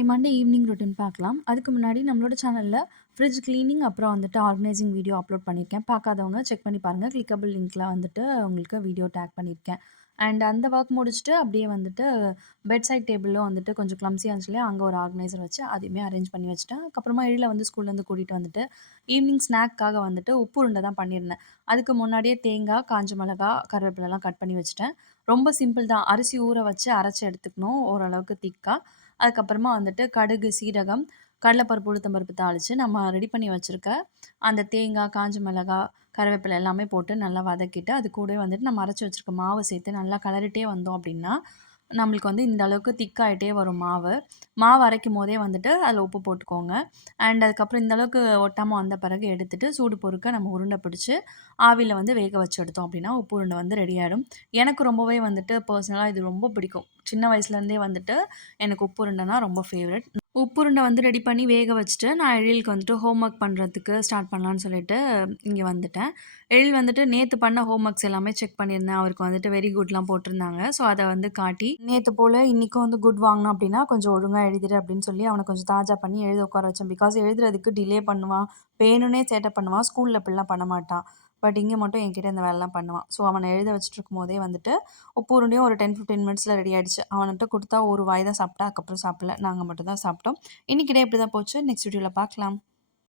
Hi Monday evening routine பார்க்கலாம். அதுக்கு முன்னாடி நம்மளோட சேனலில் ஃப்ரிட்ஜ் க்ளீனிங் அப்புறம் வந்துட்டு ஆர்கனைசிங் வீடியோ அப்லோட் பண்ணியிருக்கேன். பார்க்காதவங்க செக் பண்ணி பாருங்கள் கிளிக்கபிள் லிங்க்கில் வந்துட்டு உங்களுக்கு வீடியோ டேக் பண்ணியிருக்கேன். அண்ட் அந்த ஒர்க் முடிச்சுட்டு அப்படியே வந்துட்டு பெட் சைட் டேபிளில் வந்துட்டு கொஞ்சம் க்ளம்ஸியாக இருந்துச்சு இல்லையா அங்கே ஒரு ஆர்கனைசர் வச்சு அதையுமே அரேஞ்ச் பண்ணி வச்சுட்டேன். அதுக்கப்புறமா எழில வந்து ஸ்கூல்லேருந்து கூட்டிகிட்டு வந்துட்டு ஈவினிங் ஸ்நாக்காக வந்துட்டு உப்பு உருண்டை தான் பண்ணியிருந்தேன். அதுக்கு முன்னாடியே தேங்காய் காஞ்ச மிளகா கருவேப்பிலெல்லாம் கட் பண்ணி வச்சுட்டேன். ரொம்ப சிம்பிள் தான். அரிசி ஊற வச்சு அரைச்சி எடுத்துக்கணும். ஓரளவுக்கு திக்காக அதுக்கப்புறமா வந்துட்டு கடுகு சீரகம் கடலைப்பருப்பு உளுத்தம்பருப்பு தாளித்து நம்ம ரெடி பண்ணி வச்சுருக்க அந்த தேங்காய் காஞ்ச மிளகா கருவேப்பிலை எல்லாமே போட்டு நல்லா வதக்கிட்டு அது கூடவே வந்துட்டு நம்ம அரைச்சி வச்சுருக்க மாவு சேர்த்து நல்லா கலரிட்டே வந்தோம் அப்படின்னா நம்மளுக்கு வந்து இந்த அளவுக்கு திக்காயிட்டே வரும் மாவு. மாவு அரைக்கும் போதே வந்துட்டு அதில் உப்பு போட்டுக்கோங்க. அண்ட் அதுக்கப்புறம் இந்த அளவுக்கு ஒட்டாமல் வந்த பிறகு எடுத்துகிட்டு சூடு பொறுக்க நம்ம உருண்டை பிடிச்சி ஆவியில் வந்து வேக வச்சு எடுத்தோம் அப்படின்னா உப்பு உருண்டை வந்து ரெடி ஆகிடும் எனக்கு ரொம்பவே வந்துட்டு பர்சனலாக இது ரொம்ப பிடிக்கும். சின்ன வயசுலேருந்தே வந்துட்டு எனக்கு உப்பு உருண்டைனா ரொம்ப ஃபேவரட் உப்புருண்டை வந்து ரெடி பண்ணி வேக வச்சுட்டு நான் எழிலுக்கு வந்துட்டு ஹோம் ஒர்க் பண்ணுறதுக்கு ஸ்டார்ட் பண்ணலான்னு சொல்லிட்டு இங்கே வந்துட்டேன். எழில் வந்துட்டு நேற்று பண்ண ஹோம் ஒர்க்ஸ் எல்லாமே செக் பண்ணியிருந்தேன். அவருக்கு வந்துட்டு வெரி குட்லாம் போட்டிருந்தாங்க. ஸோ அதை வந்து காட்டி நேற்று போல் இன்றைக்கும் வந்து குட் வாங்கினோம் அப்படின்னா கொஞ்சம் ஒழுங்காக எழுதிடு அப்படின்னு சொல்லி அவனை கொஞ்சம் தாஜா பண்ணி எழுத உட்கார வச்சேன். பிகாஸ் எழுதுறதுக்கு டிலே பண்ணுவான் வேணும்னே சேட்டை பண்ணுவான் ஸ்கூலில் இப்படிலாம் பண்ண மாட்டான். பட் இங்கே மட்டும் என்கிட்ட இந்த வேலைலாம் பண்ணுவான். ஸோ அவனை எழுத வச்சுட்டு இருக்கும் போதே வந்துட்டு உப்பு ஒரு டென் ஃபிஃப்டீன் மினிட்ஸில் ரெடி ஆகிடுச்சு அவன்கிட்ட கொடுத்தா ஒரு வாய் தான் சாப்பிட்டா அதுக்கப்புறம் சாப்பிடல. நாங்கள் மட்டும் தான் சாப்பிட்டோம். இன்றைக்கிட்டே இப்படி தான் போச்சு. நெக்ஸ்ட் வீடியோவில் பார்க்கலாம்.